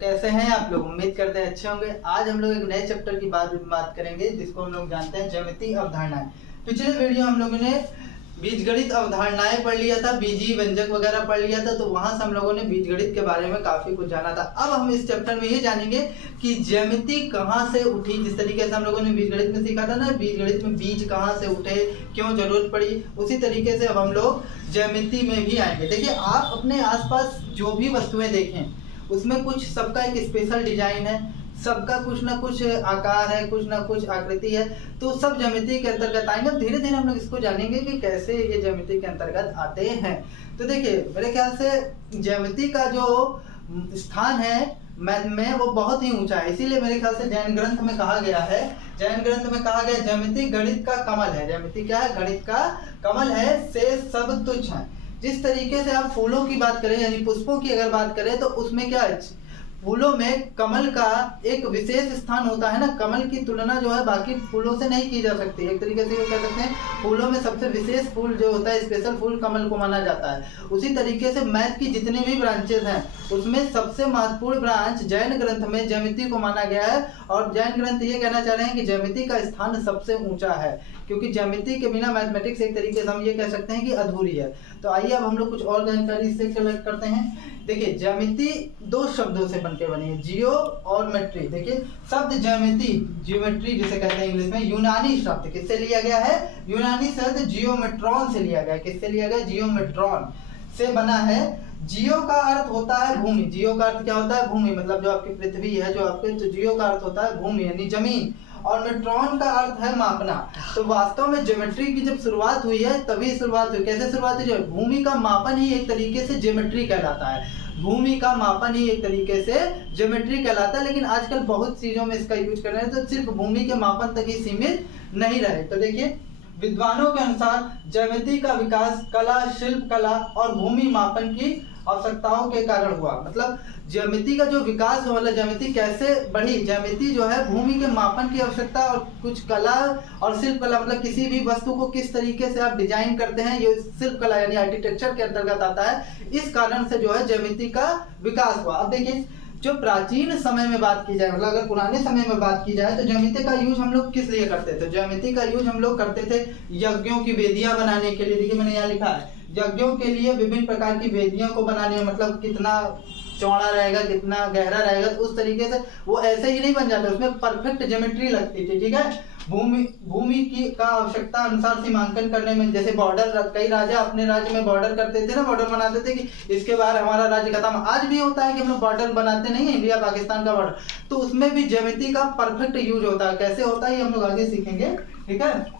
कैसे हैं आप लोग? उम्मीद करते हैं अच्छे होंगे। आज हम लोग एक नए चैप्टर की बात करेंगे जिसको हम लोग जानते हैं ज्यामितीय अवधारणाएं। पिछले वीडियो हम लोगों ने बीजगणित अवधारणाएं पढ़ लिया था, बीजीय व्यंजक वगैरह पढ़ लिया था, तो वहां से हम लोगों ने बीजगणित के बारे में काफी कुछ जाना था। अब हम इस चैप्टर में ये जानेंगे कि ज्यामिति कहाँ से उठी। जिस तरीके से हम लोगों ने बीजगणित में सीखा था ना, बीजगणित में बीज कहाँ से उठे, क्यों जरूरत पड़ी, उसी तरीके से अब हम लोग ज्यामिति में भी आएंगे। देखिए, आप अपने आसपास जो भी वस्तुएं देखें उसमें कुछ सबका एक स्पेशल डिजाइन है, सबका कुछ ना कुछ आकार है, कुछ ना कुछ आकृति है, तो सब ज्यामिति के अंतर्गत आएंगे। धीरे धीरे हम लोग इसको जानेंगे कि कैसे ये ज्यामिति के अंतर्गत आते हैं। तो देखिए, मेरे ख्याल से ज्यामिति का जो स्थान है मैथ में वो बहुत ही ऊंचा है, इसीलिए मेरे ख्याल से जैन ग्रंथ में कहा गया है, ज्यामिति गणित का कमल है। ज्यामिति क्या है? गणित का कमल है, से सब तुच्छ है। जिस तरीके से आप फूलों की बात करें यानी पुष्पों की अगर बात करें तो उसमें क्या है, फूलों में कमल का एक विशेष स्थान होता है ना। कमल की तुलना जो है बाकी फूलों से नहीं की जा सकती। एक तरीके से ये कह सकते हैं फूलों में सबसे विशेष फूल जो होता है, स्पेशल फूल, कमल को माना जाता है। उसी तरीके से मैथ की जितनी भी ब्रांचेस हैं उसमें सबसे महत्वपूर्ण ब्रांच जैन ग्रंथ में ज्यामिति को माना गया है। और जैन ग्रंथ ये कहना चाह रहे हैं कि ज्यामिति का स्थान सबसे ऊंचा है, क्योंकि ज्यामिति के बिना मैथमेटिक्स एक तरीके से हम ये कह सकते हैं कि अधूरी है। तो आइए अब हम लोग कुछ और जानकारी इससे कलेक्ट करते हैं। देखिए, ज्यामिति दो शब्दों से बनके बनी है, जियो और मेट्री। देखिए, शब्द ज्यामिति, जियोमेट्री जिसे कहते हैं इंग्लिश में, यूनानी शब्द किससे लिया गया है? यूनानी शब्द जियोमेट्रॉन से लिया गया है। किससे लिया गया? जियोमेट्रॉन से बना है। जियो का अर्थ होता है भूमि। जियो का अर्थ क्या होता है? भूमि, मतलब जो आपकी पृथ्वी है, जो आपके, तो जियो का अर्थ होता है भूमि यानी जमीन, और मेट्रॉन का अर्थ है मापना। तो वास्तव में ज्योमेट्री की जब शुरुआत हुई है तभी शुरुआत हुई। कैसे शुरुआत हुई? भूमि का मापन ही एक तरीके से ज्योमेट्री कहलाता है। भूमि का मापन ही एक तरीके से ज्योमेट्री कहलाता है। लेकिन आजकल बहुत चीजों में इसका यूज कर रहे हैं, तो सिर्फ भूमि के मापन तक ही सीमित नहीं रहे। तो देखिए, विद्वानों के अनुसार ज्यामिति का विकास कला, शिल्प कला और भूमि मापन की आवश्यकताओं के कारण हुआ। मतलब ज्यामिति का जो विकास हो, मतलब ज्यामिति कैसे बढ़ी? ज्यामिति जो है भूमि के मापन की आवश्यकता और कुछ कला और शिल्प कला, मतलब किसी भी वस्तु को किस तरीके से आप डिजाइन करते हैं, ये शिल्प कला यानी आर्किटेक्चर के अंतर्गत आता है। इस कारण से जो है ज्यामिति का विकास हुआ। अब देखिए, जो प्राचीन समय में बात की जाए, मतलब अगर पुराने समय में बात की जाए, तो ज्यामिति का यूज हम लोग किस लिए करते थे? ज्यामिति का यूज हम लोग करते थे यज्ञों की वेदियां बनाने के लिए। देखिए, मैंने यहाँ लिखा है यज्ञों के लिए विभिन्न प्रकार की वेदियों को बनाने में, मतलब कितना चौड़ा रहेगा, कितना गहरा रहेगा, तो उस तरीके से वो ऐसे ही नहीं बन जाता, उसमें परफेक्ट ज्योमेट्री लगती थी। ठीक है, भूमि की का आवश्यकता अनुसार सीमांकन करने में, जैसे बॉर्डर, कई राजा अपने राज्य में बॉर्डर करते थे ना, बॉर्डर बनाते थे कि इसके बाद हमारा राज्य खत्म। आज भी होता है कि हम लोग बॉर्डर बनाते नहीं है, इंडिया पाकिस्तान का बॉर्डर, तो उसमें भी ज्योमेट्री का परफेक्ट यूज होता है। कैसे होता है ये हम लोग आगे सीखेंगे। ठीक है,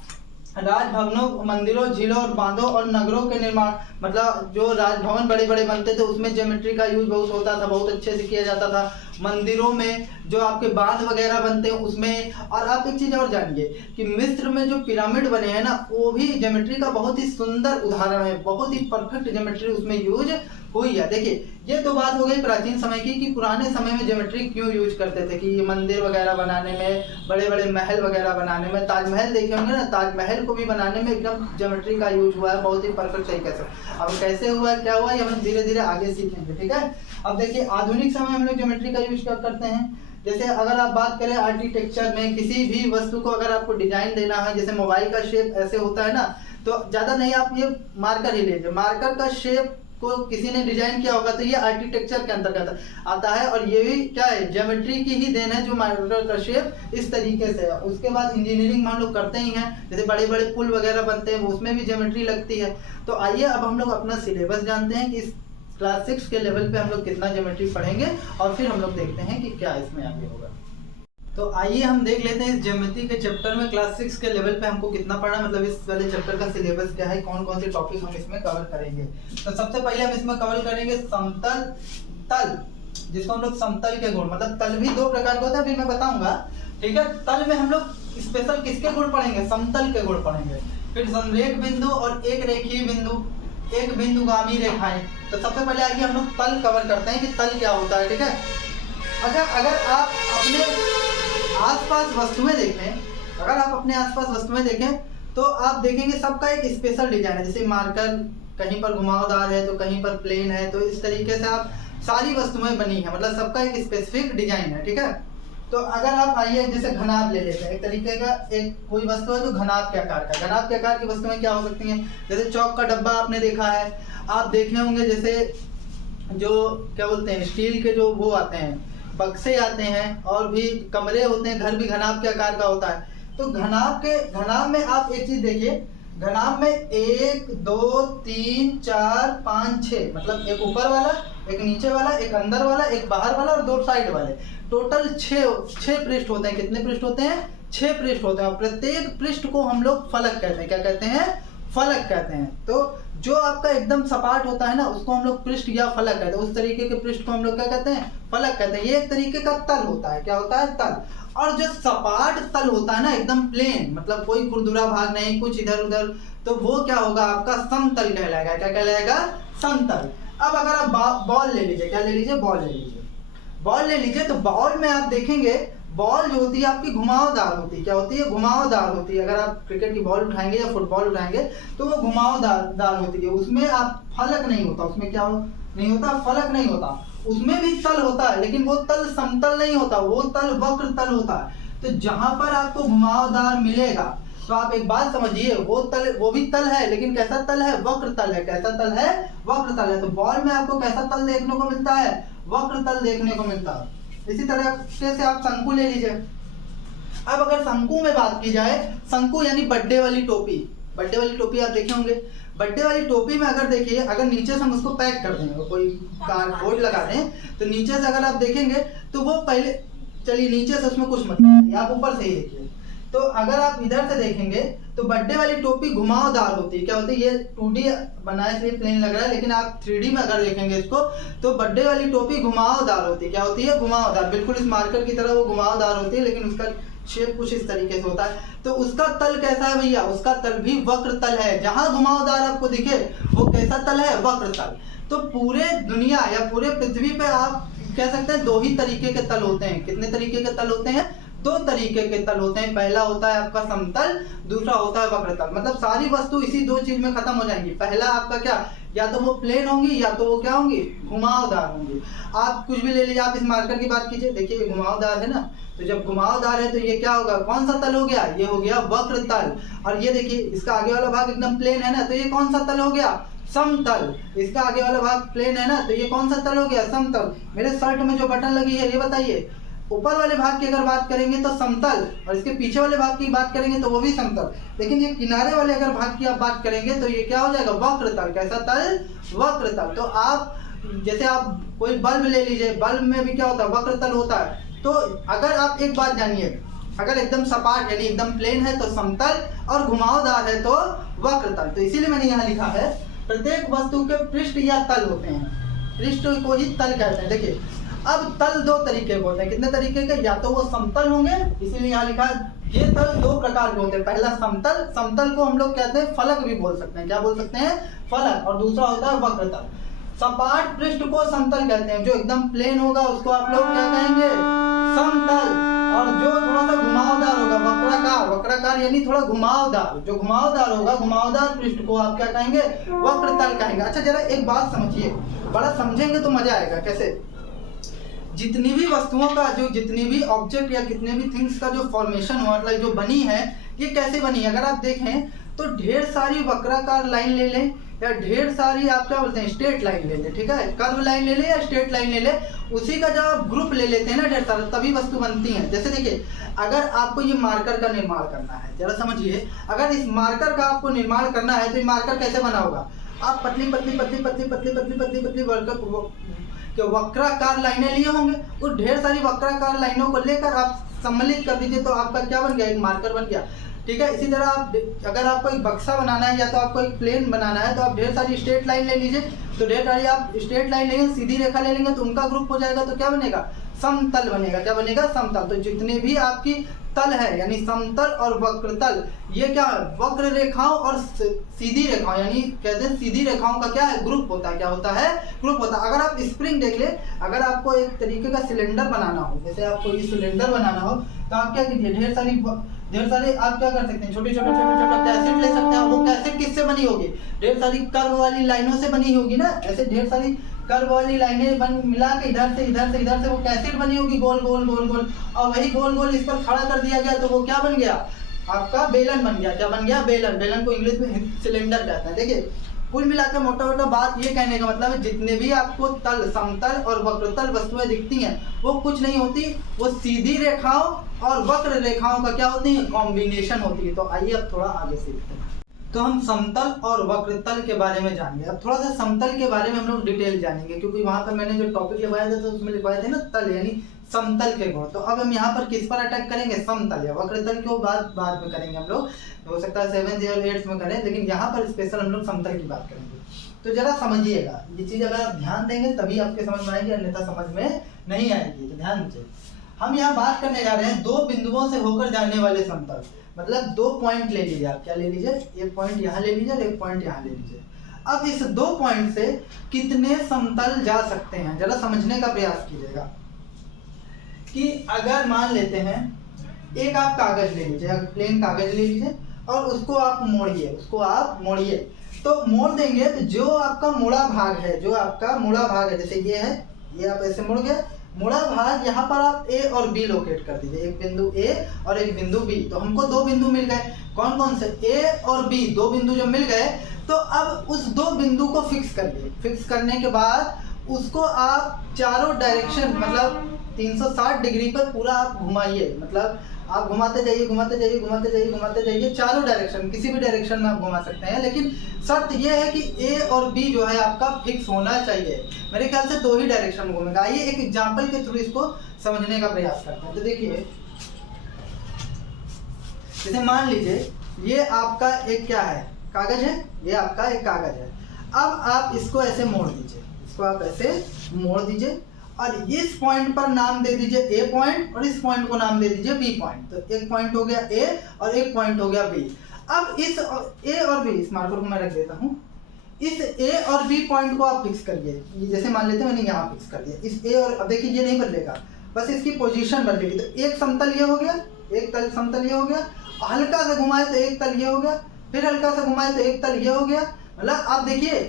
राजभवनों, मंदिरों, झीलों और बांधों और नगरों के निर्माण, मतलब जो राजभवन बड़े बड़े बनते थे उसमें ज्योमेट्री का यूज बहुत होता था, बहुत अच्छे से किया जाता था। मंदिरों में जो आपके बांध वगैरह बनते हैं उसमें। और आप एक चीज और जानिए कि मिस्र में जो पिरामिड बने हैं ना, वो भी ज्योमेट्री का बहुत ही सुंदर उदाहरण है, बहुत ही परफेक्ट ज्योमेट्री उसमें यूज हुई है। देखिए, ये तो बात हो गई प्राचीन समय की कि पुराने समय में ज्योमेट्री क्यों यूज करते थे, कि मंदिर वगैरह बनाने में, बड़े बड़े महल वगैरह बनाने में, ताजमहल देखे होंगे ना, ताजमहल को भी बनाने में एकदम ज्योमेट्री का यूज हुआ है, बहुत ही परफेक्ट तरीके से। अब कैसे हुआ, क्या हुआ, ये हम धीरे धीरे आगे सीखेंगे। ठीक है, अब देखिए, आधुनिक समय हम लोग ज्योमेट्री का यूज करते हैं। जैसे अगर आप बात करें आर्किटेक्चर में, किसी भी वस्तु को अगर आपको डिजाइन देना है, जैसे मोबाइल का शेप ऐसे होता है ना, तो ज्यादा नहीं आप ये मार्कर ही लीजिए, मार्कर का शेप को किसी ने डिजाइन किया होगा, तो ये आर्किटेक्चर के अंतर्गत आता है। और ये भी क्या है, ज्योमेट्री की ही देन है, जो मार्कर का शेप इस तरीके से है। उसके बाद इंजीनियरिंग में हम लोग करते ही हैं, जैसे बड़े बड़े पुल वगैरह बनते हैं, उसमें भी ज्योमेट्री लगती है। तो आइए अब हम लोग अपना सिलेबस जानते हैं कि इस क्लास 6 के लेवल पे हम लोग कितना ज्योमेट्री पढ़ेंगे, और फिर हम लोग देखते हैं कि क्या इसमें आगे होगा। तो आइए हम देख लेते हैं इस ज्योमेट्री के चैप्टर में क्लास 6 के लेवल पे हमको कितना पढ़ना, मतलब इस वाले चैप्टर का सिलेबस क्या है, कौन कौन से टॉपिक हम इसमें कवर करेंगे। तो सबसे पहले हम इसमें कवर करेंगे समतल तल, जिसको हम लोग समतल के गुण, मतलब तल भी दो प्रकार का होता है, अभी मैं बताऊंगा। ठीक है, तल में हम लोग स्पेशल किसके गुण पढ़ेंगे? समतल के गुण पढ़ेंगे। फिर संरेख बिंदु और एक रेखीय बिंदु, एक बिंदुगामी रेखाएं। तो सबसे पहले आइए हम लोग तल कवर करते हैं कि तल क्या होता है। ठीक है, अच्छा, अगर आप अपने आसपास वस्तुएं देखें, अगर आप अपने आसपास वस्तुएं देखें तो आप देखेंगे सबका एक स्पेशल डिजाइन है। जैसे मार्कर कहीं पर घुमावदार है तो कहीं पर प्लेन है, तो इस तरीके से आप सारी वस्तुएं बनी है, मतलब सबका एक स्पेसिफिक डिजाइन है, ठीक है। तो अगर आप आइए जैसे घनाभ ले लेते हैं, एक तरीके का एक कोई वस्तु है जो घनाभ के आकार का, घनाभ के आकार की वस्तुएं क्या हो सकती हैं, जैसे चौक का डब्बा आपने देखा है, आप देखे होंगे जैसे जो क्या बोलते हैं स्टील के जो वो आते हैं बक्से आते हैं, और भी कमरे होते हैं, घर भी घनाभ के आकार का होता है। तो घनाभ में आप एक चीज देखिए, घनाभ में 1 2 3 4 5 6, मतलब एक ऊपर वाला, एक नीचे वाला, एक अंदर वाला, एक बाहर वाला और 2 साइड वाले, टोटल 6 पृष्ठ होते हैं। कितने पृष्ठ होते हैं? 6 पृष्ठ होते हैं। प्रत्येक पृष्ठ को हम लोग फलक कहते हैं। क्या कहते हैं? फलक कहते हैं। तो जो आपका एकदम सपाट होता है ना, उसको हम लोग पृष्ठ या फलक कहते हैं। उस तरीके के पृष्ठ को हम लोग क्या कहते हैं? फलक कहते हैं। ये एक तरीके का तल होता है। क्या होता है? तल। और जो सपाट तल होता है ना, एकदम प्लेन, मतलब कोई खुरदुरा भाग नहीं, कुछ इधर उधर, तो वो क्या होगा? आपका समतल कहलाएगा। क्या कहलाएगा? समतल। अब अगर आप बॉल ले लीजिए, क्या ले लीजिए? बॉल ले लीजिए। बॉल ले लीजिए तो बॉल में आप देखेंगे, बॉल जो होती है आपकी घुमावदार होती है। क्या होती है? घुमावदार होती है। अगर आप क्रिकेट की बॉल उठाएंगे या फुटबॉल उठाएंगे तो वो घुमावदार होती है। उसमें आप फलक नहीं होता। उसमें क्या नहीं होता? फलक नहीं होता। उसमें भी तल होता है, लेकिन वो तल समतल नहीं होता, वो तल वक्र तल होता है। तो जहां पर आपको घुमावदार मिलेगा तो आप एक बात समझिए, वो भी तल है, लेकिन कैसा तल है? वक्र तल है। कैसा तल है? वक्र तल है। तो बॉल में आपको कैसा तल देखने को मिलता है? वक्र तल देखने को मिलता है। इसी तरह से आप शंकु ले लीजिए। अब अगर शंकु में बात की जाए, शंकु यानी बर्थडे वाली टोपी। बर्थडे वाली टोपी आप देखे होंगे। बर्थडे वाली टोपी में अगर देखिए, अगर नीचे से हम उसको पैक कर दें, कोई कार्डबोर्ड लगा दें, तो नीचे से अगर आप देखेंगे तो वो पहले, चलिए नीचे से उसमें कुछ मतलब, आप ऊपर से ही देखिए। तो अगर आप इधर से देखेंगे तो बर्थडे वाली टोपी घुमावदार होती है। क्या होती है? ये 2D बना है इसलिए प्लेन लग रहा है, लेकिन आप 3D में अगर देखेंगे इसको तो बर्थडे वाली टोपी घुमावदार होती है। क्या होती है? घुमावदार। बिल्कुल इस मार्कर की तरह वो घुमावदार होती है, लेकिन उसका शेप कुछ इस तरीके से होता है। तो उसका तल कैसा है भैया? उसका तल भी वक्र तल है। जहां घुमावदार आपको दिखे वो कैसा तल है? वक्र तल। तो पूरे दुनिया या पूरे पृथ्वी पे आप कह सकते हैं 2 ही तरीके के तल होते हैं। कितने तरीके के तल होते हैं? 2 तरीके के तल होते हैं। पहला होता है आपका समतल, दूसरा होता है वक्र तल। मतलब सारी वस्तु इसी 2 चीज में खत्म हो जाएंगी। पहला आपका क्या, या तो वो प्लेन होंगी या तो वो क्या होंगी? घुमावदार होंगी। आप कुछ भी ले लीजिए, आप इस मार्कर की बात कीजिए, देखिए घुमावदार है ना, तो जब घुमावदार है तो ये क्या होगा? कौन सा तल हो गया? ये हो गया वक्र तल। और ये देखिए इसका आगे वाला भाग एकदम प्लेन है ना, तो ये कौन सा तल हो गया? समतल। इसका आगे वाला भाग प्लेन है ना, तो ये कौन सा तल हो गया? समतल। मेरे शर्ट में जो बटन लगी है, ये बताइए, ऊपर वाले भाग की अगर बात करेंगे तो समतल, और इसके पीछे वाले भाग की बात करेंगे तो वो भी समतल, लेकिन ये किनारे वाले अगर भाग की आप बात करेंगे तो ये क्या हो जाएगा? वक्र तल। कैसा तल? वक्र तल। तो आप जैसे आप कोई बल्ब ले लीजिए, बल्ब में भी क्या होता है? वक्र तल होता है। तो अगर आप एक बात जानिए, अगर एकदम सपाट यानी एकदम प्लेन है तो समतल, और घुमावदार है तो वक्र तल। तो इसीलिए मैंने यहाँ लिखा है प्रत्येक वस्तु के पृष्ठ या तल होते हैं। पृष्ठ को ही तल कहते हैं। देखिए अब तल 2 तरीके के होते हैं। कितने तरीके के? या तो वो समतल होंगे, इसीलिए यहाँ लिखा है ये तल 2 प्रकार के होते हैं। पहला समतल, समतल को हम लोग कहते हैं फलक भी बोल सकते हैं। क्या बोल सकते हैं? फलक। और दूसरा होता है वक्र तल। सपाट पृष्ठ को समतल कहते हैं, जो एकदम प्लेन होगा उसको आप लोग क्या कहेंगे? समतल। और जो थोड़ा सा घुमावदार होगा, वक्राकार, वक्राकार यानी थोड़ा घुमावदार, जो घुमावदार होगा, घुमावदार पृष्ठ को आप क्या कहेंगे? वक्र तल कहेंगे। अच्छा जरा एक बात समझिए, बड़ा समझेंगे तो मजा आएगा। कैसे? जितनी भी वस्तुओं का, जो जितनी भी ऑब्जेक्ट या कितने भी थिंग्स का जो फॉर्मेशन हुआ, मतलब जो बनी है, ये कैसे बनी? अगर आप देखें तो ढेर सारी वक्राकार लाइन ले लें या ढेर सारी आप क्या बोलते हैं स्ट्रेट लाइन ले लें, ठीक है, कर्व लाइन ले लें या स्ट्रेट लाइन ले लें, उसी का जब आप ग्रुप ले लेते हैं ना ढेर सारा, तभी वस्तु बनती है। जैसे देखिए अगर आपको ये मार्कर का निर्माण करना है, जरा समझिए, अगर इस मार्कर का आपको निर्माण करना है तो ये मार्कर कैसे बना होगा? आप पतली पतली पतली पतली पतली पतली पतली पतली वक्राकार लाइनें लिए होंगे, उस ढेर सारी वक्राकार लाइनों को लेकर आप सम्मिलित कर दीजिए तो आपका क्या बन गया? एक मार्कर बन गया, ठीक है। इसी तरह आप अगर आपको एक बक्सा बनाना है या तो आपको एक प्लेन बनाना है तो आप ढेर सारी स्ट्रेट लाइन ले लीजिए, तो ढेर सारी आप स्ट्रेट लाइन लेंगे, सीधी रेखा ले लेंगे तो उनका ग्रुप हो जाएगा, तो क्या बनेगा? समतल बनेगा। क्या बनेगा? समतल। तो जितने भी आपकी तल है यानी समतल और वक्रतल, ये क्या है? वक्र रेखाओं और सीधी रेखाओं, यानी कहते हैं सीधी रेखाओं का क्या है? ग्रुप होता है। क्या होता है? ग्रुप होता है। अगर आप स्प्रिंग देख ले, अगर आपको एक तरीके का सिलेंडर बनाना हो, जैसे आपको ये सिलेंडर बनाना हो, तो आप क्या कीजिए, ढेर सारे आप क्या कर सकते हैं, छोटे छोटे कैसेट ले सकते हैं। वो कैसेट किससे बनी होगी? ढेर सारी कर्व वाली लाइनों से बनी होगी ना, ऐसे ढेर सारी कर्व वाली लाइनें बन मिला के इधर से इधर से इधर से वो कैसे बनी होगी, गोल गोल गोल गोल, और वही गोल गोल इस पर खड़ा कर दिया गया तो वो क्या बन गया, आपका बेलन बन गया। क्या बन गया, बेलन। बेलन को इंग्लिश में सिलेंडर कहते हैं। देखिए कुल मिलाकर मोटा मोटा बात ये कहने का मतलब है, जितने भी आपको तल, समतल और वक्रतल वस्तुएं दिखती हैं वो कुछ नहीं होती, वो सीधी रेखाओं और वक्र रेखाओं का क्या होती है, कॉम्बिनेशन होती है। तो आइए अब थोड़ा आगे सीखते हैं। तो हम समतल और वक्रतल के बारे में जानेंगे। अब थोड़ा सा समतल के बारे में हम लोग डिटेल जानेंगे, क्योंकि वहां पर मैंने जो टॉपिक लिखवाया था तो उसमें लिखवाए थे ना तल यानी समतल के गुण। तो अब हम यहाँ पर किस पर अटैक करेंगे, समतल या वक्रतल को बाद में करेंगे हम लोग, हो सकता है 7th या 8th में करें, लेकिन यहाँ पर स्पेशल हम लोग समतल की बात करेंगे। तो जरा समझिएगा ये चीज, अगर आप ध्यान देंगे तभी आपके समझ में आएगी, अन्यथा समझ में नहीं आएगी। तो ध्यान दीजिए, हम यहाँ बात करने जा रहे हैं दो बिंदुओं से होकर जाने वाले समतल। मतलब 2 पॉइंट ले लीजिए आप, क्या ले लीजिए, एक पॉइंट यहाँ ले लीजिए और एक पॉइंट यहाँ ले लीजिए। अब इस 2 पॉइंट से कितने समतल जा सकते हैं, जरा समझने का प्रयास कीजिएगा। कि अगर मान लेते हैं एक आप कागज ले लीजिए, प्लेन कागज ले लीजिए और उसको आप मोड़िए, तो मोड़ देंगे तो जो आपका मुड़ा भाग है, जैसे ये है, ये आप ऐसे मुड़ गए, मुड़ा भाग यहाँ पर आप ए और बी लोकेट कर दीजिए, एक बिंदु ए और एक बिंदु बी। तो हमको 2 बिंदु मिल गए, कौन कौन से, ए और बी, 2 बिंदु जो मिल गए। तो अब उस 2 बिंदु को फिक्स करिए। फिक्स करने के बाद उसको आप चारों डायरेक्शन मतलब 360 डिग्री पर पूरा आप घुमाइए। मतलब आप घुमाते जाइए चारों डायरेक्शन, किसी भी डायरेक्शन में आप घुमा सकते हैं, लेकिन शर्त यह है कि ए और बी जो है आपका फिक्स होना चाहिए। मेरे ख्याल से 2 ही डायरेक्शन में घूमेगा। आइए एक एग्जांपल के थ्रू इसको समझने का प्रयास करते हैं। तो देखिए, जैसे मान लीजिए ये आपका एक क्या है, कागज है, ये आपका एक कागज है। अब आप इसको ऐसे मोड़ दीजिए, और इस पॉइंट पर नाम दे दीजिए ए पॉइंट और इस पॉइंट को नाम दे दीजिए बी पॉइंट। तो एक पॉइंट हो गया ए और एक पॉइंट हो गया बी। अब इस ए और बी, इस मार्कर को मैं रख देता हूँ, इस ए और बी पॉइंट को आप फिक्स करिए। जैसे मान लेते हैं मैंने यहाँ फिक्स कर दिया इस ए और, अब देखिए ये नहीं बदलेगा, बस इसकी पोजीशन बदलेगी। तो एक समतल ये हो गया, एक तल समतल ये हो गया, हल्का सा घुमाए तो एक तल ये हो गया, फिर हल्का सा घुमाए तो एक तल ये हो गया। मतलब आप देखिए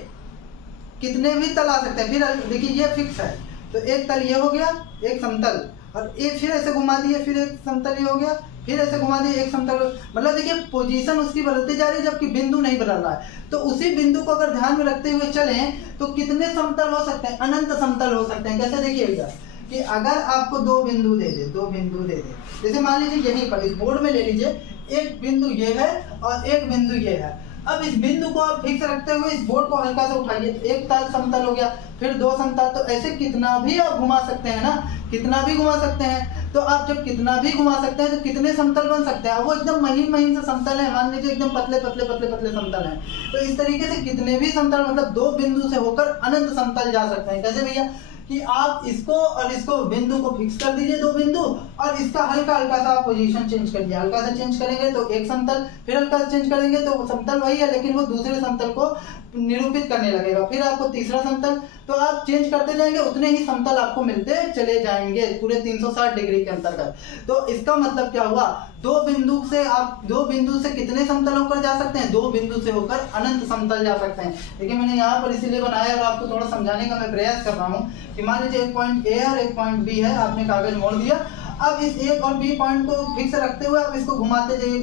कितने भी तल आ सकते हैं। फिर देखिए ये फिक्स है, तो एक तल ये हो गया, एक समतल, और एक फिर ऐसे घुमा दिए, फिर एक समतल ये हो गया, फिर ऐसे घुमा दिए, एक समतल। मतलब देखिए पोजीशन उसकी बदलती जा रही है, जबकि बिंदु नहीं बदल रहा है। तो उसी बिंदु को अगर ध्यान में रखते हुए चलें तो कितने समतल हो सकते हैं, अनंत समतल हो सकते हैं। कैसे, देखिए भैया कि अगर आपको 2 बिंदु दे दे, जैसे मान लीजिए यहीं पर इस बोर्ड में ले लीजिए, एक बिंदु ये है और एक बिंदु ये है। अब इस बिंदु को आप फिक्स रखते हुए इस बोर्ड को हल्का सा उठाइए, एक तल समतल हो गया, फिर 2 समतल। तो ऐसे कितना भी आप घुमा सकते हैं ना, कितना भी घुमा सकते हैं। तो आप जब कितना भी घुमा सकते हैं तो कितने समतल बन सकते हैं। वो एकदम महीन से समतल है, मान लीजिए एकदम पतले समतल हैं। तो इस तरीके से कितने भी समतल, मतलब 2 बिंदु से होकर अनंत समतल जा सकते हैं। कैसे भैया कि आप इसको और इसको बिंदु को फिक्स कर दीजिए, 2 बिंदु, और इसका हल्का सा पोजीशन चेंज कर दिया। हल्का सा चेंज करेंगे तो एक समतल, फिर हल्का सा चेंज करेंगे तो समतल वही है, लेकिन वो दूसरे समतल को निरूपित करने लगेगा। फिर आपको तीसरा समतल, तो आप चेंज करते जाएंगे, उतने ही समतल आपको मिलते चले जाएंगे पूरे 360 डिग्री के अंतर्गत। तो इसका मतलब क्या हुआ, 2 बिंदु से कितने समतल होकर जा सकते हैं, 2 बिंदु से होकर अनंत समतल जा सकते हैं। देखिए मैंने यहाँ पर इसीलिए बनाया और आपको थोड़ा समझाने का मैं प्रयास कर रहा हूँ कि मान लीजिए एक पॉइंट ए और एक पॉइंट बी है, आपने कागज मोड़ दिया। अब इस ए और बी पॉइंट को फिक्स रखते हुए आप इसको घुमाते जाइए।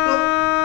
तो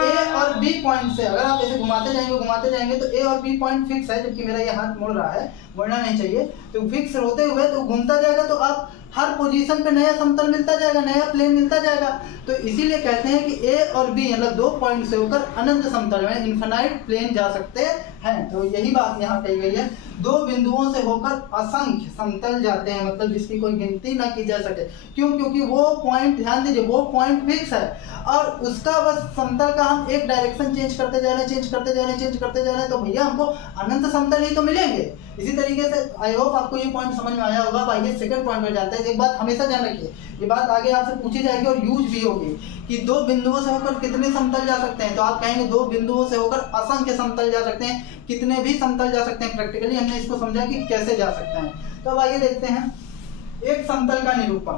ए और बी पॉइंट से अगर आप ऐसे घुमाते जाएंगे तो ए और बी पॉइंट फिक्स है, जबकि मेरा ये हाथ मुड़ रहा है, मुड़ना नहीं चाहिए। तो फिक्स होते हुए तो घूमता जाएगा, तो आप हर पोजीशन पे नया समतल मिलता जाएगा, नया प्लेन मिलता जाएगा। तो इसीलिए कहते हैं कि ए और बी मतलब 2 पॉइंट से होकर अनंत समतल में इनफिनाइट प्लेन जा सकते हैं। तो यही बात यहाँ कही गई है, 2 बिंदुओं से होकर असंख्य समतल जाते हैं, मतलब जिसकी कोई गिनती ना की जा सके। क्यों, क्योंकि वो पॉइंट, ध्यान दीजिए, वो पॉइंट फिक्स है और उसका बस समतल का हम एक डायरेक्शन चेंज करते जा रहे हैं, तो भैया हमको अनंत समतल ही तो मिलेंगे। इसी तरीके से आई होप आपको ये पॉइंट समझ में आया होगा। अब आइए सेकंड पॉइंट में जाते हैं। एक बात हमेशा ध्यान रखिए, ये बात आगे आपसे पूछी जाएगी और यूज भी होगी कि 2 बिंदुओं से होकर कितने समतल जा सकते हैं। तो आप कहेंगे 2 बिंदुओं से होकर असंख्य समतल जा सकते हैं, कितने भी समतल जा सकते हैं। प्रैक्टिकली हमने इसको समझा कि कैसे जा सकते हैं। तो अब आइए देखते हैं एक समतल का निरूपण,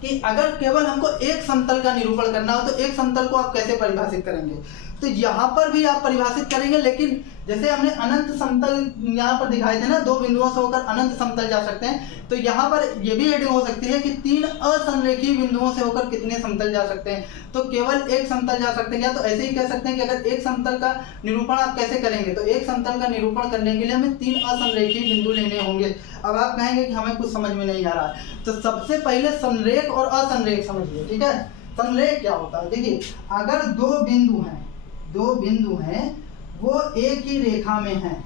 कि अगर केवल हमको एक समतल का निरूपण करना हो तो एक समतल को आप कैसे परिभाषित करेंगे। तो यहाँ पर भी आप परिभाषित करेंगे, लेकिन जैसे हमने अनंत समतल यहाँ पर दिखाए थे ना, दो बिंदुओं से होकर अनंत समतल जा सकते हैं, तो यहाँ पर ये भी हेडिंग हो सकती है कि तीन असंरेखीय बिंदुओं से होकर कितने समतल जा सकते हैं, तो केवल एक समतल जा सकते हैं। या तो ऐसे ही कह सकते हैं कि अगर एक समतल का निरूपण आप कैसे करेंगे, तो एक समतल का निरूपण करने के लिए हमें तीन असंरेखीय बिंदु लेने होंगे। अब आप कहेंगे कि हमें कुछ समझ में नहीं आ रहा है, तो सबसे पहले संरेख और असंरेख समझिए, ठीक है। संरेख क्या होता है, देखिए अगर दो बिंदु हैं वो एक ही रेखा में हैं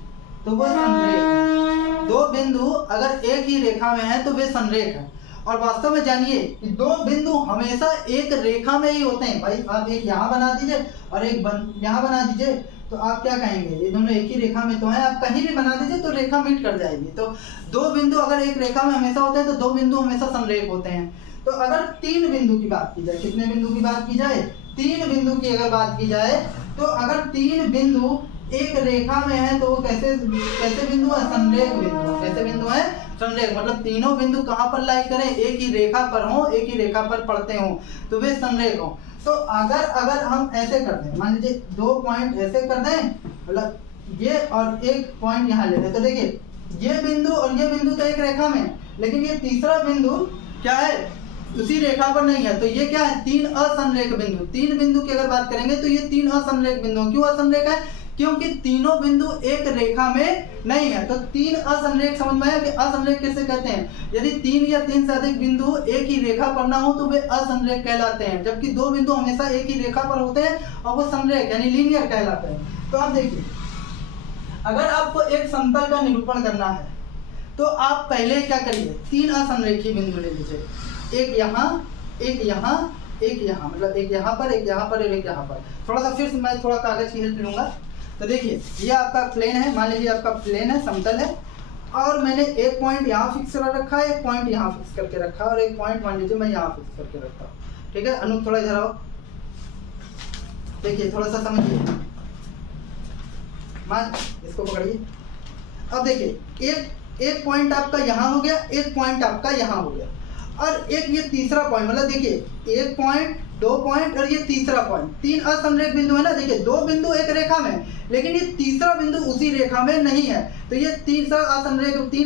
तो वह संरेख है। दो बिंदु अगर एक ही रेखा में हैं तो वे संरेख है। और वास्तव में जानिए कि दो बिंदु हमेशा एक रेखा में ही होते हैं। भाई आप एक यहाँ बना दीजिए और एक यहाँ बना दीजिए, तो आप क्या कहेंगे, ये दोनों एक ही रेखा में तो हैं, आप कहीं भी बना दीजिए तो रेखा मीट कर जाएगी। तो दो बिंदु अगर एक रेखा में हमेशा होते हैं तो दो बिंदु हमेशा संरेख होते हैं। तो अगर तीन बिंदु की बात की जाए, कितने बिंदु की बात की जाए, तीन बिंदु की अगर बात की जाए, तो अगर तीन बिंदु एक रेखा में है तो वो कैसे बिंदु है, संरेख बिंदु। कैसे बिंदु है, संरेख। मतलब तीनों बिंदु कहाँ पर लाई करें, एक ही रेखा पर हो, एक ही रेखा पर पड़ते हो, तो वे संरेख हो। तो अगर हम ऐसे कर दें, मान लीजिए दो पॉइंट ऐसे कर दें, मतलब ये और एक पॉइंट यहाँ ले लें, तो देखिए ये बिंदु और ये बिंदु तो एक रेखा में, लेकिन ये तीसरा बिंदु क्या है, उसी रेखा पर नहीं है, तो ये क्या है, तीन असंरेख बिंदु। तीन बिंदु की अगर बात करेंगे तो ये तीन असंरेख बिंदु। क्यों असंरेख है, क्योंकि तीनों बिंदु एक रेखा में नहीं है। तो तीन असंरेख, समझ में आया कि असंरेख कैसे कहते हैं, यदि तीन या तीन से अधिक बिंदु एक ही रेखा पर ना हो तो वे असंरेख कहलाते हैं, जबकि दो बिंदु हमेशा एक ही रेखा पर होते हैं और वो संरेख यानी लीनियर कहलाते हैं। तो आप देखिए, अगर आपको एक समतल का निरूपण करना है तो आप पहले क्या करिए, तीन असंरेखीय बिंदु ले लीजिए, एक यहाँ, एक यहाँ, एक यहाँ, मतलब एक यहाँ पर, एक यहाँ पर और एक यहाँ पर। थोड़ा सा फिर मैं थोड़ा कागज की हेल्प लूंगा। तो देखिए ये आपका प्लेन है, मान लीजिए आपका प्लेन है, समतल है, और मैंने एक पॉइंट यहाँ फिक्स कर रखा है, एक पॉइंट यहाँ फिक्स करके रखा है, और एक पॉइंट मान लीजिए मैं यहाँ फिक्स करके रखता हूँ, ठीक है। अनु थोड़ा इधर आओ, देखिए थोड़ा सा समझिए, मान इसको पकड़िए। अब देखिए एक पॉइंट आपका यहाँ हो गया, एक पॉइंट आपका यहाँ हो गया, और एक ये तीसरा पॉइंट, मतलब देखिए एक पॉइंट, दो पॉइंट और ये तीसरा पॉइंट, तीन असंरेख बिंदु है ना। देखिए दो बिंदु एक रेखा में, लेकिन ये तीसरा बिंदु उसी रेखा में नहीं है, तो ये तीन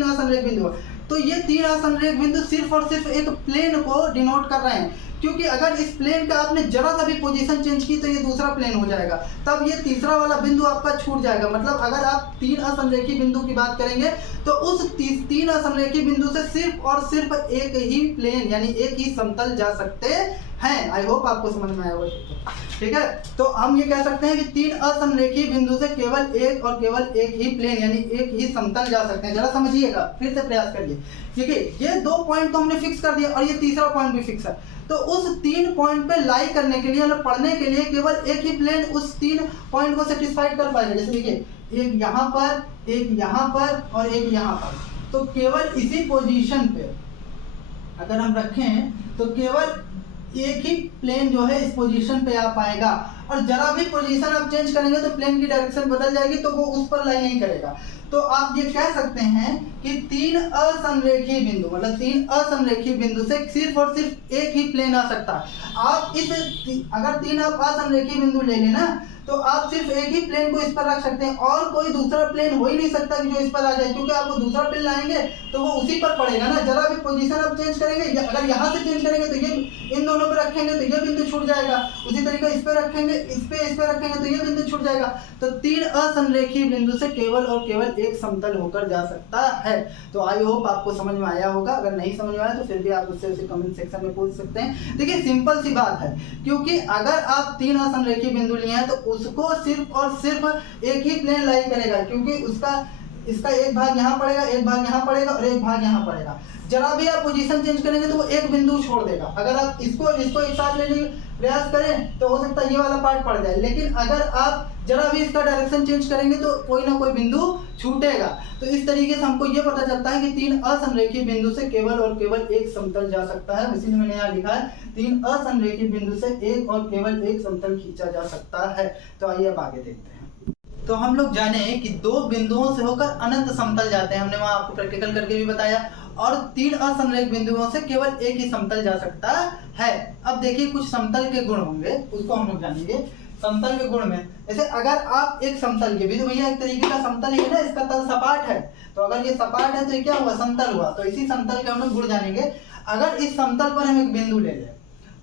असंरेख बिंदु है। तो ये तीन असंरेख बिंदु सिर्फ और सिर्फ एक प्लेन को डिनोट कर रहे हैं, क्योंकि अगर इस प्लेन का आपने जरा सा भी पोजीशन चेंज की तो ये दूसरा प्लेन हो जाएगा, तब ये तीसरा वाला बिंदु आपका छूट जाएगा। मतलब अगर आप तीन असंरेखीय बिंदु की बात करेंगे तो उस तीन असंरेखीय बिंदु से सिर्फ और सिर्फ एक ही प्लेन यानी एक ही समतल जा सकते हैं। आई होप आपको समझ में आया होगा, ठीक है। तो हम ये कह सकते हैं कि तीन असंरेखीय बिंदु से केवल एक और केवल एक ही प्लेन यानी एक ही समतल जा सकते हैं। जरा समझिएगा, फिर से प्रयास करिए, ठीक है। ये दो पॉइंट तो हमने फिक्स कर दिया और ये तीसरा पॉइंट भी फिक्स है, तो उस तीन पॉइंट पे लाई करने के लिए मतलब पढ़ने के लिए केवल एक ही प्लेन उस तीन पॉइंट को सेटिस्फाइड कर पाएगा। जैसे देखिए एक यहाँ पर, एक यहाँ पर और एक यहाँ पर, तो केवल इसी पोजीशन पे अगर हम रखें तो केवल एक ही प्लेन जो है इस पोजीशन पे आ पाएगा, और जरा भी पोजीशन आप चेंज करेंगे तो प्लेन की डायरेक्शन बदल जाएगी, तो वो उस पर लाई नहीं करेगा। तो आप ये कह सकते हैं कि तीन असंरेखीय बिंदु, मतलब तीन असंरेखीय बिंदु से सिर्फ और सिर्फ एक ही प्लेन आ सकता है। आप अगर तीन आप असंरेखीय बिंदु ले लेना तो आप सिर्फ एक ही प्लेन को इस पर रख सकते हैं, और कोई दूसरा प्लेन हो ही नहीं सकता कि जो इस पर आ जाए, क्योंकि आपको दूसरा प्लेन लाएंगे तो वो उसी पर पड़ेगा ना। जरा भी पोजीशन आप चेंज करेंगे, अगर यहाँ से चेंज करेंगे तो ये इन दोनों पे रखेंगे तो ये बिंदु छूट जाएगा, उसी तरीके इस पे रखेंगे, इस पे रखेंगे तो ये बिंदु छूट जाएगा। तो तीन असंरेखीय बिंदु से केवल और केवल एक समतल होकर जा सकता है। तो आई होप आपको समझ में आया होगा। अगर नहीं समझ में आया तो फिर भी आप उससे उसे कमेंट सेक्शन में पूछ सकते हैं। देखिए सिंपल सी बात है, क्योंकि अगर आप तीन असंरेखीय बिंदु लिए हैं तो उसको सिर्फ और सिर्फ एक ही प्लेन लाई करेगा, क्योंकि इसका एक भाग यहाँ पड़ेगा, एक भाग यहाँ पड़ेगा और एक भाग यहाँ पड़ेगा। जरा भी आप पोजीशन चेंज करेंगे तो वो एक बिंदु छोड़ देगा। अगर आप इसको एक साथ लेने का प्रयास करें तो हो सकता है ये वाला पार्ट पड़ जाए, लेकिन अगर आप जरा भी इसका डायरेक्शन चेंज करेंगे तो कोई ना कोई बिंदु छूटेगा। तो इस तरीके से हमको ये पता चलता है कि तीन असंरेखीय बिंदु से केवल और केवल एक समतल जा सकता है। इसीलिए मैंने यहाँ लिखा है तीन असंरेखीय बिंदु से एक और केवल एक समतल खींचा जा सकता है। तो आइए अब आगे देखते हैं। तो हम लोग जाने कि दो बिंदुओं से होकर अनंत समतल जाते हैं, हमने वहां आपको प्रैक्टिकल करके भी बताया, और तीन असंरेख बिंदुओं से केवल एक ही समतल जा सकता है। अब देखिए कुछ समतल के गुण होंगे, उसको हम लोग जानेंगे। समतल के गुण में, जैसे अगर आप एक समतल के भी तो भैया एक तरीके का समतल ही है ना, इसका तल सपाट है, तो अगर ये सपाट है तो ये क्या हुआ, समतल हुआ। तो इसी समतल के हम लोग गुण जानेंगे। अगर इस समतल पर हम एक बिंदु ले लें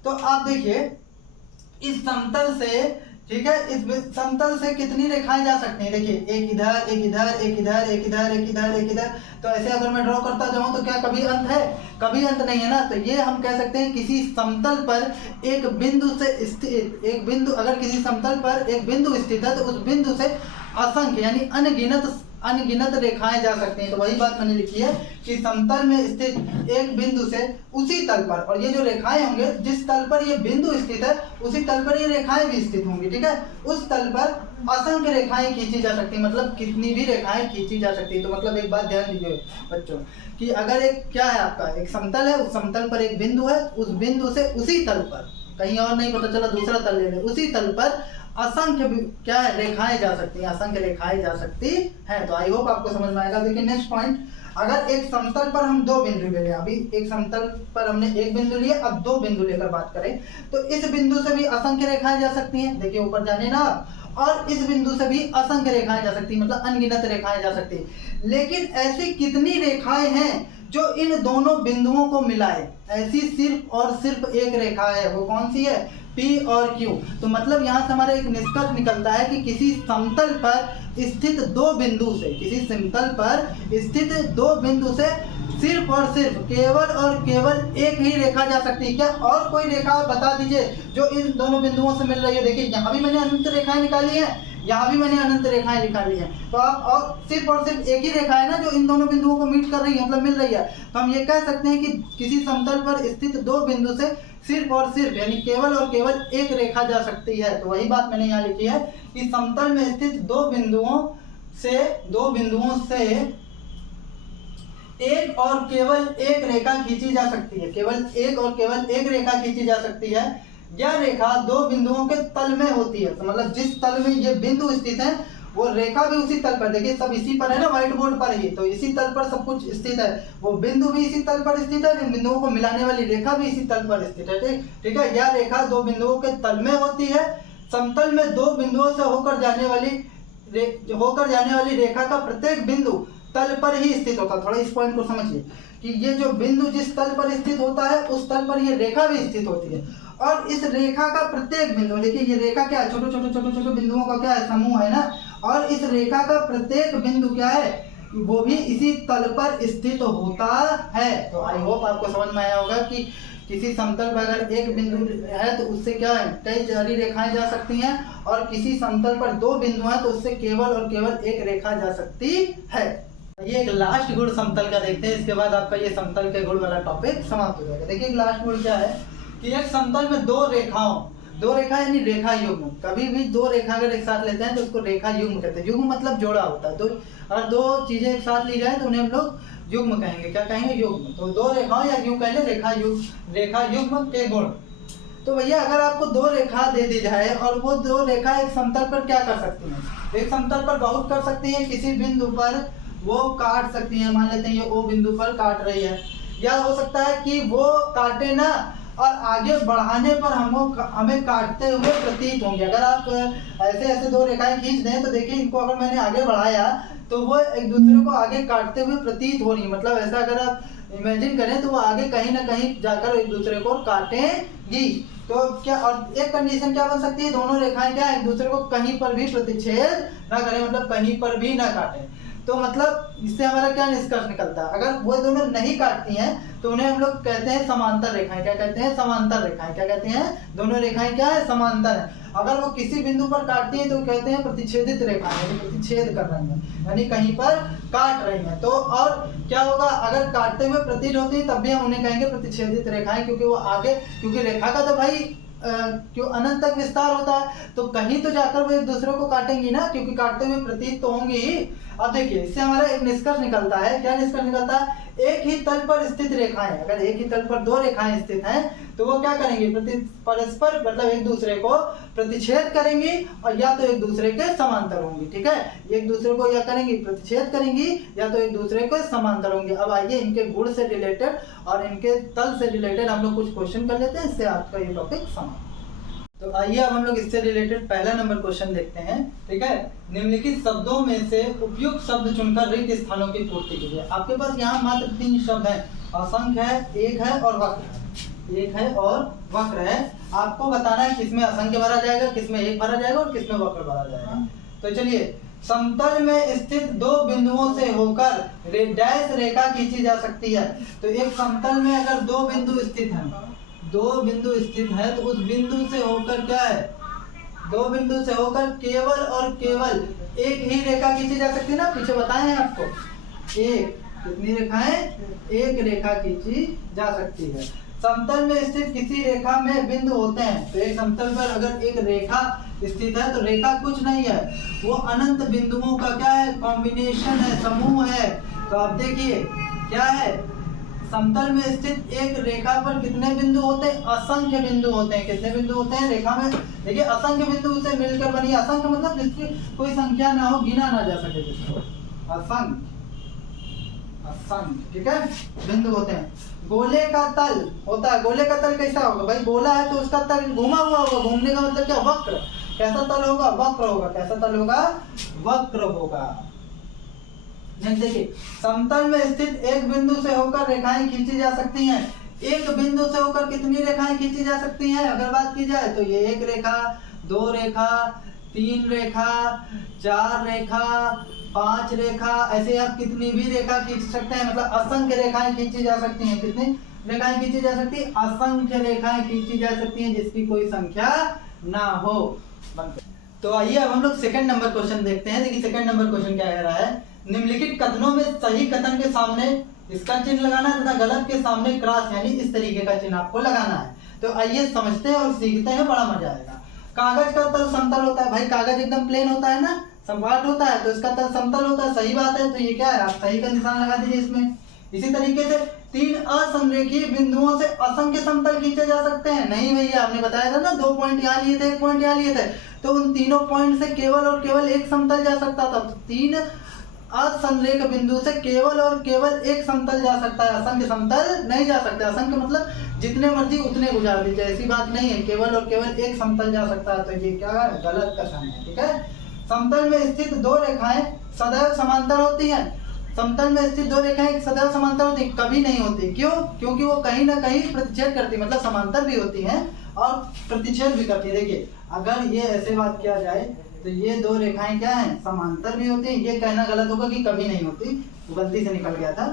तो आप देखिए इस समतल से, ठीक है, इस समतल से कितनी रेखाएं जा सकती हैं, देखिए एक इधर एक इधर एक इधर एक इधर एक इधर एक इधर। तो ऐसे अगर मैं ड्रॉ करता जाऊं तो क्या कभी अंत है, कभी अंत नहीं है ना। तो ये हम कह सकते हैं किसी समतल पर एक बिंदु से स्थित, एक बिंदु, अगर किसी समतल पर एक बिंदु स्थित है तो उस बिंदु से असंख्य यानी अनगिनत रेखाएं जा सकती हैं। तो वही बात मैंने लिखी है कि समतल में स्थित एक बिंदु से उसी तल पर, और ये जो रेखाएं होंगे जिस तल पर ये बिंदु स्थित है उसी तल पर ये रेखाएं भी स्थित होंगी, ठीक है। उस तल पर असंख्य रेखाएं खींची जा सकती है, मतलब कितनी भी रेखाएं खींची जा सकती है। तो मतलब एक बात ध्यान दीजिए बच्चों कि अगर एक क्या है आपका एक समतल है, उस समतल पर एक बिंदु है, उस बिंदु से उसी तल पर, कहीं और नहीं पता चला दूसरा तल ले ले, उसी तल पर असंख्य क्या है रेखाएं जा सकती हैं, असंख्य रेखाएं जा सकती हैं। तो आई होप आपको समझ में आएगा। देखिए नेक्स्ट पॉइंट, अगर एक समतल पर हम दो बिंदु ले लें, अभी एक समतल पर हमने एक बिंदु लिया, अब दो बिंदु लेकर बात करें तो इस बिंदु से भी असंख्य रेखाएं जा सकती हैं, देखिए ऊपर जाने ना, और इस बिंदु से भी असंख्य रेखाएं जा सकती हैं, मतलब अनगिनत रेखाएं जा सकती हैं। लेकिन ऐसी कितनी रेखाएं हैं जो इन दोनों बिंदुओं को मिलाए, ऐसी सिर्फ और सिर्फ एक रेखा है, वो कौन सी है, P और Q। तो मतलब यहाँ से हमारा एक निष्कर्ष निकलता है कि किसी समतल पर स्थित दो बिंदु से, किसी समतल पर स्थित दो बिंदु से सिर्फ और सिर्फ केवल और केवल एक ही रेखा जा सकती है। क्या और कोई रेखा बता दीजिए जो इन दोनों बिंदुओं से मिल रही है। देखिए यहाँ भी मैंने अनंत रेखाएं निकाली है, यहाँ भी मैंने अनंत रेखाएं निकाली हैं। तो आप और सिर्फ एक ही रेखा है ना जो इन दोनों बिंदुओं को मीट कर रही है, मतलब मिल रही है। तो हम ये कह सकते हैं कि किसी समतल पर स्थित दो बिंदु से सिर्फ और सिर्फ यानी केवल और केवल एक रेखा जा सकती है। तो वही बात मैंने यहाँ लिखी है कि समतल में स्थित दो बिंदुओं से एक और केवल एक रेखा खींची जा सकती है, केवल एक और केवल एक रेखा खींची जा सकती है। यह रेखा दो बिंदुओं के तल में होती है, तो मतलब जिस तल में ये बिंदु स्थित है वो रेखा भी उसी तल पर, देखिए सब इसी पर है ना, व्हाइट बोर्ड पर ही, तो इसी तल पर सब कुछ स्थित है। वो बिंदु भी इसी तल पर स्थित है, इन बिंदुओं को मिलाने वाली रेखा भी इसी तल पर स्थित है, ठीक है। यह रेखा दो बिंदुओं के तल में होती है। समतल में दो बिंदुओं से होकर जाने वाली रेखा का प्रत्येक बिंदु तल पर ही स्थित होता है। थोड़ा इस पॉइंट को समझिए कि ये जो बिंदु जिस तल पर स्थित होता है उस तल पर ये रेखा भी स्थित होती है, और इस रेखा का प्रत्येक बिंदु, देखिए ये रेखा क्या है, छोटे छोटे बिंदुओं का क्या है, समूह है ना, और इस रेखा का प्रत्येक बिंदु क्या है, वो भी इसी तल पर स्थित होता है। तो आई होप आपको समझ में आया होगा कि किसी समतल पर अगर एक बिंदु है तो उससे क्या है, कई सारी रेखाएं जा सकती हैं, और किसी समतल पर दो बिंदु हैं तो उससे केवल और केवल एक रेखा जा सकती है। ये एक लास्ट गुण समतल का देखते हैं, इसके बाद आपका ये समतल के गुण वाला टॉपिक समाप्त हो जाएगा। देखिए लास्ट गुण क्या है कि एक समतल में दो रेखा यानी रेखा युग्म, कभी भी दो रेखा अगर एक साथ लेते हैं तो उसको रेखा युग्म कहते हैं। युग्म मतलब जोड़ा होता है, और दो चीजें एक साथ ली जाए तो उन्हें हम लोग युग्म कहेंगे। क्या कहेंगे, युग्म। तो दो रेखाओं या यूं कहेंगे रेखा युग्म के गुण। तो भैया अगर आपको दो रेखा दे दी जाए और वो दो रेखा एक समतल पर क्या कर सकती हैं, एक समतल पर बहुत कर सकती हैं, किसी बिंदु पर वो काट सकती हैं। मान लेते हैं ये O बिंदु पर काट रही है, या हो सकता है कि वो काटे ना और आगे बढ़ाने पर हमें काटते हुए प्रतीत होंगे। अगर आप ऐसे दो रेखाएं खींच दें तो देखिए इनको अगर मैंने आगे बढ़ाया तो वो एक दूसरे को आगे काटते हुए प्रतीत हो रही है। मतलब ऐसा अगर आप इमेजिन करें तो वो आगे कहीं ना कहीं जाकर एक दूसरे को काटेंगी। तो क्या, और एक कंडीशन क्या बन सकती है, दोनों रेखाएं क्या एक दूसरे को कहीं पर भी प्रतिच्छेद ना करें, मतलब कहीं पर भी ना काटें। तो मतलब इससे हमारा क्या निष्कर्ष निकलता है, अगर वो दोनों नहीं काटती हैं तो उन्हें हम लोग कहते हैं समांतर रेखाएं। क्या कहते हैं, समांतर रेखाएं। क्या कहते हैं, दोनों रेखाएं क्या है, समांतर है। अगर वो किसी बिंदु पर काटती हैं तो कहते हैं प्रतिच्छेदित रेखाएं, प्रतिच्छेद कर रही हैं यानी कहीं पर काट रही हैं। तो और क्या होगा, अगर काटते हुए प्रतीत होती है तब भी हम उन्हें कहेंगे प्रतिच्छेदित रेखाएं, क्योंकि वो आगे, क्योंकि रेखा का तो भाई क्यों अनंत तक विस्तार होता है, तो कहीं तो जाकर वो एक दूसरे को काटेंगी ना, क्योंकि काटते हुए प्रतीत तो होंगी ही। अब देखिए इससे हमारा एक निष्कर्ष निकलता है, क्या निष्कर्ष निकलता है, एक ही तल पर स्थित रेखाएं, अगर एक ही तल पर दो रेखाएं स्थित हैं तो वो क्या करेंगी, परस्पर मतलब एक दूसरे को प्रतिच्छेद करेंगी, और या तो एक दूसरे के समांतर होंगी। ठीक है, एक दूसरे को या करेंगी प्रतिच्छेद करेंगी, या तो एक दूसरे को समांतर होंगे। अब आइए इनके गुण से रिलेटेड और इनके तल से रिलेटेड हम लोग कुछ क्वेश्चन कर लेते हैं, इससे आपका ये टॉपिक समाप्त। तो आइए अब हम लोग इससे रिलेटेड पहला नंबर क्वेश्चन देखते हैं। ठीक है, निम्नलिखित शब्दों में से उपयुक्त शब्द चुनकर रिक्त स्थानों की पूर्ति कीजिए। आपके पास यहाँ मात्र 3 शब्द हैं, असंख्य है, एक है और वक्र है। एक है और वक्र है। आपको बताना है किसमें असंख्य भरा जाएगा, किसमें एक भरा जाएगा और किसमें वक्र भरा जाएगा। तो चलिए, समतल में स्थित 2 बिंदुओं से होकर डैश रेखा खींची जा सकती है। तो एक समतल में अगर 2 बिंदु स्थित हैं, 2 बिंदु स्थित है, तो उस बिंदु से होकर क्या है, 2 बिंदु से होकर केवल और केवल एक ही रेखा खींची जा सकती है ना। पीछे बताए हैं आपको, एक, कितनी रेखाएं, एक रेखा खींची जा सकती है। समतल में स्थित किसी रेखा में बिंदु होते हैं। तो एक समतल पर अगर एक रेखा स्थित है तो रेखा कुछ नहीं है, वो अनंत बिंदुओं का क्या है, कॉम्बिनेशन है, समूह है। तो आप देखिए क्या है, समतल में स्थित एक रेखा पर कितने बिंदु होते हैं, असंख्य बिंदु होते हैं। कितने बिंदु होते हैं रेखा में, देखिए असंख्य बिंदु से मिलकर बनी। असंख्य मतलब जिसकी कोई संख्या ना हो, गिना ना जा सके जिसको, असंख्य, असंख्य, ठीक है, बिंदु होते हैं। गोले का तल होता है, गोले का तल कैसा होगा भाई, गोला है तो उसका तल घुमा हुआ होगा। घूमने का मतलब क्या, वक्र। कैसा तल होगा, वक्र होगा। कैसा तल होगा, वक्र होगा। देखिए, समतल में स्थित एक बिंदु से होकर रेखाएं खींची जा सकती हैं। एक बिंदु से होकर कितनी रेखाएं खींची जा सकती हैं अगर बात की जाए तो ये 1 रेखा, 2 रेखा, 3 रेखा, 4 रेखा, 5 रेखा, ऐसे आप कितनी भी रेखा खींच सकते हैं। मतलब असंख्य रेखाएं खींची जा सकती हैं। कितनी रेखाएं खींची जा सकती है, असंख्य रेखाएं खींची जा सकती हैं जिसकी कोई संख्या ना हो। तो आइए अब हम लोग सेकंड नंबर क्वेश्चन देखते हैं। देखिए सेकंड नंबर क्वेश्चन क्या कह रहा है, निम्नलिखित कथनों में सही कथन के सामने इसका चिन्ह लगाना है तथा गलत के सामने क्रॉस यानी इस तरीके का चिन्ह आपको लगाना है। तो आइए समझते हैं और सीखते हैं, बड़ा मजा आएगा। कागज का तल समतल होता है भाई, कागज एकदम प्लेन होता है ना, सपाट होता है, तो इसका तल समतल होता है। सही बात है, तो ये क्या है, आप सही का निशान लगा दीजिए इसमें। इसी तरीके से 3 असमरेखीय बिंदुओं से असंख्य समतल खींचे जा सकते हैं। नहीं भैया, आपने बताया था ना 2 पॉइंट यहाँ लिए थे, 1 पॉइंट यहाँ लिए थे, तो उन तीनों पॉइंट से केवल और केवल एक समतल जा सकता था। तो 3 असमरेख बिंदु से केवल और केवल एक समतल जा सकता है, असंख्य समतल नहीं जा सकता। असंख्य मतलब जितने मर्जी उतने गुजार दीजिए, ऐसी बात नहीं है, केवल और केवल एक समतल जा सकता है। तो ये क्या है, गलत कथन है। ठीक है, समतल में स्थित 2 रेखाएं सदैव समांतर होती हैं। समतल में स्थित 2 रेखाएं सदैव समांतर होती, कभी नहीं होती। क्यों, क्योंकि वो कहीं ना कहीं प्रतिच्छेद करती, मतलब समांतर भी होती हैं और प्रतिच्छेद भी करती है। देखिए अगर ये ऐसे बात किया जाए तो ये 2 रेखाएं क्या हैं, समांतर भी होती हैं। ये कहना गलत होगा कि कभी नहीं होती, गलती से निकल गया था।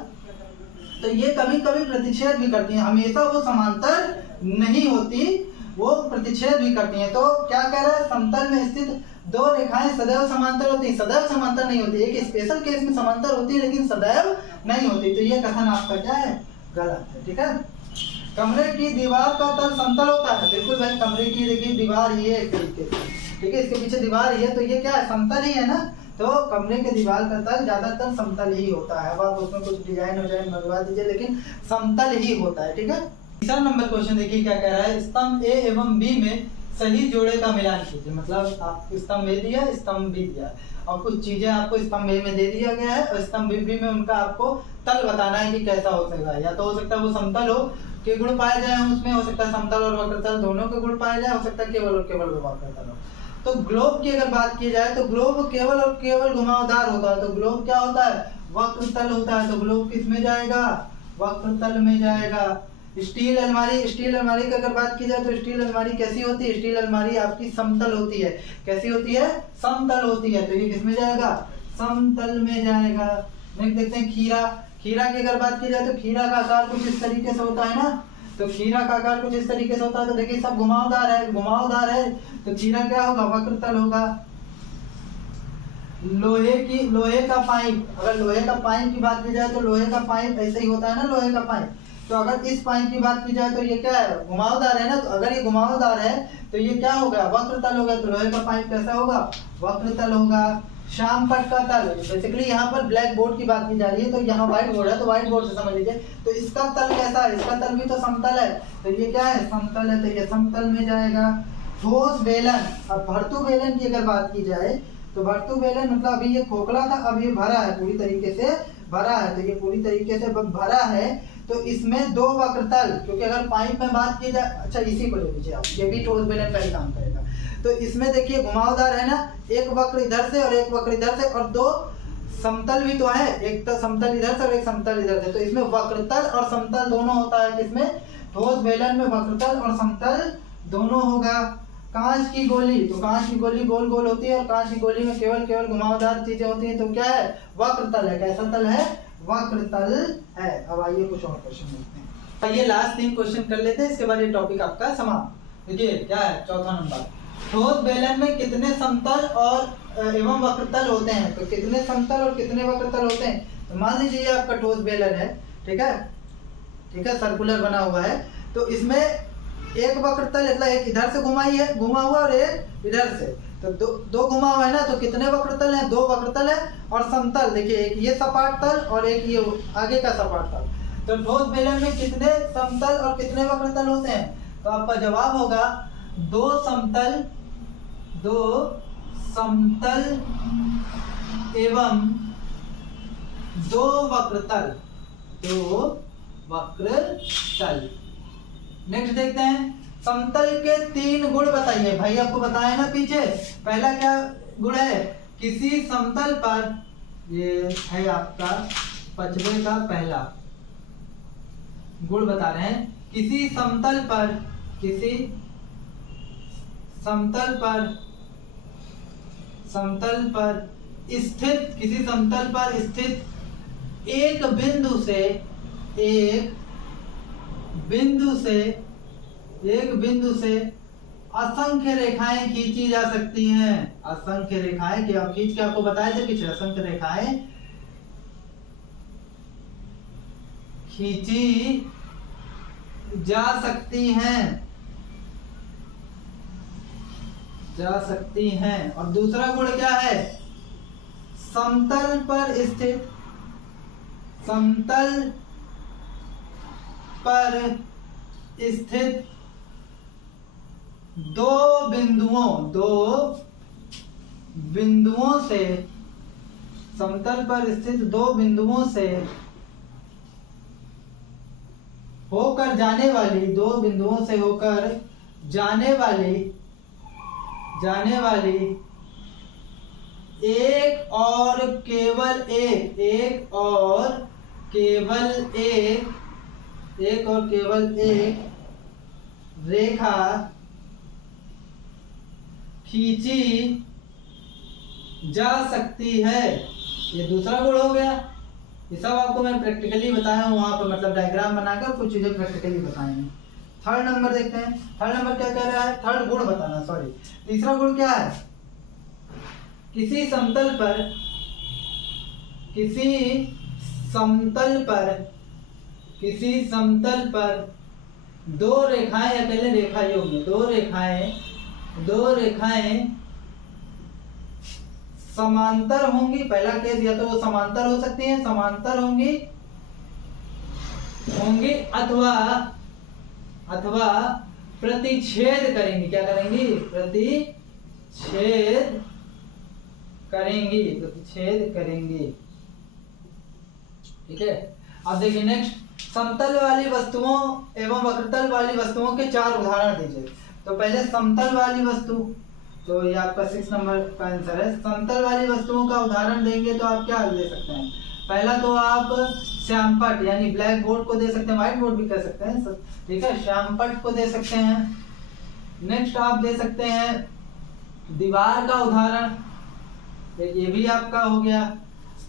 तो ये कभी कभी प्रतिच्छेद भी करती हैं, हमेशा वो समांतर नहीं होती, वो प्रतिच्छेद भी करती हैं। तो क्या कह रहा है, समतल में स्थित 2 रेखाएं सदैव समांतर होती हैं। सदैव समांतर नहीं होती, एक स्पेशल केस में समांतर होती है लेकिन सदैव नहीं होती। तो ये कथन आपका क्या है, गलत है। ठीक है, कमरे की दीवार का तल समतल होता है। बिल्कुल भाई, कमरे की देखिए दीवार ये एक तरीके से, ठीक है, इसके पीछे दीवार ही है, तो ये क्या है, समतल ही है ना। तो कमरे के दीवार का तल ज्यादातर समतल ही होता है। अब आप उसमें कुछ डिजाइन लगवा दीजिए लेकिन समतल ही होता है। ठीक है, तीसरा नंबर क्वेश्चन देखिए क्या कह रहा है, स्तंभ ए एवं बी में सही जोड़े का मिलान कीजिए। मतलब आप स्तंभ ए दिया, स्तंभ बी दिया और कुछ चीजें आपको स्तंभ ए में दे दिया गया है और स्तंभ बी में उनका आपको तल बताना है कि कैसा हो सकता है। या तो हो सकता है वो समतल हो के गुण पाए जाए, उसमें हो सकता है समतल और वक्रतल दोनों के गुण पाए जाए, हो सकता है केवल और केवल वक्रतल हो। तो ग्लोब की अगर बात की जाए तो ग्लोब केवल और केवल घुमावदार होता है। तो ग्लोब क्या होता है, वक्रतल होता है। तो ग्लोब किस में जाएगा, वक्रतल में जाएगा। स्टील अलमारी, स्टील अलमारी की अगर बात की जाए तो स्टील अलमारी कैसी होती है, स्टील अलमारी आपकी समतल होती है। कैसी होती है, समतल होती है। तो ये किस में जाएगा, समतल में जाएगा। नेक्स्ट देखते हैं खीरा। खीरा की अगर बात की जाए तो खीरा का आकार कुछ इस तरीके से होता है ना। तो खीरा का आकार कुछ इस तरीके से होता है। तो देखिए सब घुमावदार है, घुमावदार है, तो खीरा क्या होगा, वक्रतल होगा। लोहे का पाइप, अगर लोहे का पाइप की बात की जाए तो लोहे का पाइप ऐसे ही होता है ना, लोहे का पाइप। तो अगर इस पाइप की बात की जाए तो ये क्या है, घुमावदार है ना। तो अगर ये घुमावदार है तो ये क्या होगा, वक्रतल होगा। तो लोहे का पाइप कैसा होगा, वक्रतल होगा। शाम पट का तल, बेसिकली यहाँ पर ब्लैक बोर्ड की बात की जा रही है, तो यहाँ व्हाइट बोर्ड है तो व्हाइट बोर्ड से समझ लीजिए। तो इसका तल कैसा है, इसका तल भी तो समतल है, तो ये क्या है, समतल है, तो ये समतल में जाएगा। ठोस बेलन, अब भरतू बेलन की अगर बात की जाए तो भरतू बेलन मतलब अभी ये खोखला था, अब ये भरा है, पूरी तरीके से भरा है। तो ये पूरी तरीके से भरा है, तो इसमें दो वक्रतल, क्योंकि अगर पाइप में बात की जाए, अच्छा इसी को ले लीजिए आप, ये भी ठोस बेलन का ही काम करेगा। तो इसमें देखिए घुमावदार है ना, एक वक्र इधर से और एक वक्र इधर से, और दो समतल भी तो है, एक तो समतल इधर से और एक समतल इधर से। तो इसमें वक्रतल और समतल दोनों होता है। किसमें? ठोस बेलन में वक्रतल और समतल दोनों होगा। कांच की गोली, तो कांच की गोली गोल गोल होती है और कांच की गोली में केवल घुमावदार चीजें होती हैं, तो क्या है? वक्रतल है। कैसा तल है? वक्रतल है। अब आइए कुछ और क्वेश्चन देखते हैं। तो ये लास्ट 3 क्वेश्चन कर लेते हैं, इसके बाद ये टॉपिक आपका समाप्त। देखिए क्या है, चौथा नंबर, ठोस बेलन में कितने समतल और एवं वक्रतल होते हैं? तो कितने समतल और कितने वक्रतल होते हैं? तो मान लीजिए ये आपका ठोस बेलन है, ठीक है, ठीक है, सर्कुलर बना हुआ है। तो इसमें एक वक्रतल मतलब एक इधर से घुमा हुआ और एक इधर से, तो दो घुमा हुआ है ना, तो कितने वक्रतल हैं? 2 वक्रतल है। और समतल देखिए, एक ये सपाट तल और एक ये आगे का सपाट तल। तो ठोस बेलन में कितने समतल और कितने वक्रतल होते हैं? तो आपका जवाब होगा 2 समतल एवं 2 वक्रतल। नेक्स्ट देखते हैं, समतल के 3 गुण बताइए। भाई आपको बताया ना पीछे, पहला क्या गुण है? किसी समतल पर, ये है आपका 5वें का पहला गुण बता रहे हैं, किसी समतल पर स्थित एक बिंदु से असंख्य रेखाएं खींची जा सकती हैं। असंख्य रेखाएं क्या खींच के आपको बताया था पीछे, असंख्य रेखाएं खींची जा सकती हैं। और दूसरा गुण क्या है? समतल पर स्थित 2 बिंदुओं से, समतल पर स्थित 2 बिंदुओं से होकर जाने वाली एक और केवल एक रेखा खींची जा सकती है। ये दूसरा गुण हो गया। ये सब आपको मैं प्रैक्टिकली बताया हूँ, वहां पर मतलब डायग्राम बनाकर कुछ चीजें प्रैक्टिकली बताएंगे। थर्ड नंबर देखते हैं। थर्ड नंबर क्या कह रहा है? थर्ड गुण बताना, सॉरी। तीसरा गुण क्या है? किसी समतल पर 2 रेखाएं या पहले रेखा योग में 2 रेखाएं समांतर होंगी। पहला केस, या तो वो समांतर हो सकती हैं, समांतर होंगी अथवा प्रतिच्छेद करेंगी। क्या करेंगी? प्रतिच्छेद करेंगी। ठीक है। अब देखिए नेक्स्ट, समतल वाली वस्तुओं एवं वक्रतल वाली वस्तुओं के 4 उदाहरण दीजिए। तो पहले समतल वाली वस्तु, तो ये आपका 6 नंबर का आंसर है। समतल वाली वस्तुओं का उदाहरण देंगे तो आप क्या दे सकते हैं? पहला तो आप श्यामपट्ट यानी ब्लैक बोर्ड को दे सकते हैं, व्हाइट बोर्ड भी कह सकते हैं, ठीक है, श्यामपट्ट को दे सकते हैं। नेक्स्ट आप दे सकते हैं दीवार का उदाहरण, ये भी आपका हो गया,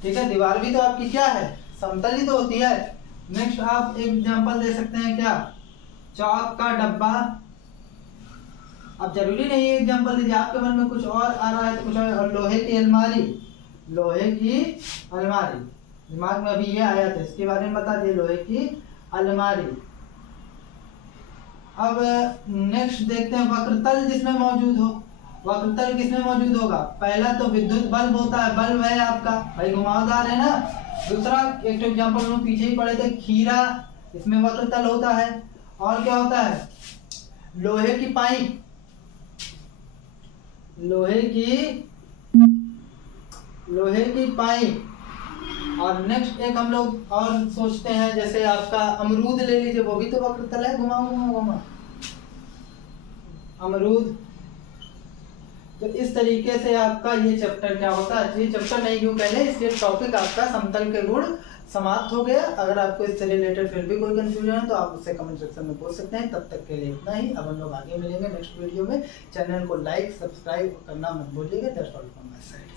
ठीक है। दीवार भी तो आपकी क्या है? समतल ही तो होती है। नेक्स्ट आप एग्जांपल दे सकते हैं क्या? चौक का डब्बा। अब जरूरी नहीं है एग्जांपल दीजिए, आपके मन में कुछ और आ रहा है तो कुछ और। लोहे की अलमारी दिमाग में अभी ये आया था, इसके बारे में बता दिए, लोहे की अलमारी। अब नेक्स्ट देखते हैं वक्रतल जिसमें मौजूद हो। वक्रतल किसमें मौजूद होगा? पहला तो विद्युत बल्ब होता है, बल्ब है आपका भाई, घुमावदार है ना। दूसरा एक एग्जांपल हम पीछे ही पढ़े थे, खीरा, इसमें वक्रतल होता है। और क्या होता है? लोहे की पाइप, लोहे की पाइप और नेक्स्ट एक हम लोग और सोचते हैं, जैसे आपका अमरूद ले लीजिए, वो भी तो वक्रतल है, घुमाओ घुमाओ घुमाओ, अमरूद। तो इस तरीके से आपका ये चैप्टर क्या होता है, ये चैप्टर नहीं क्यों पहले, इसलिए टॉपिक आपका समतल के गुण समाप्त हो गया। अगर आपको इससे रिलेटेड फिर भी कोई कंफ्यूजन है तो आप उससे कमेंट सेक्शन में पूछ सकते हैं। तब तक के लिए इतना ही, अब हम लोग आगे मिलेंगे नेक्स्ट वीडियो में। चैनल को लाइक सब्सक्राइब करना मत भूलिएगा। That's all from my side.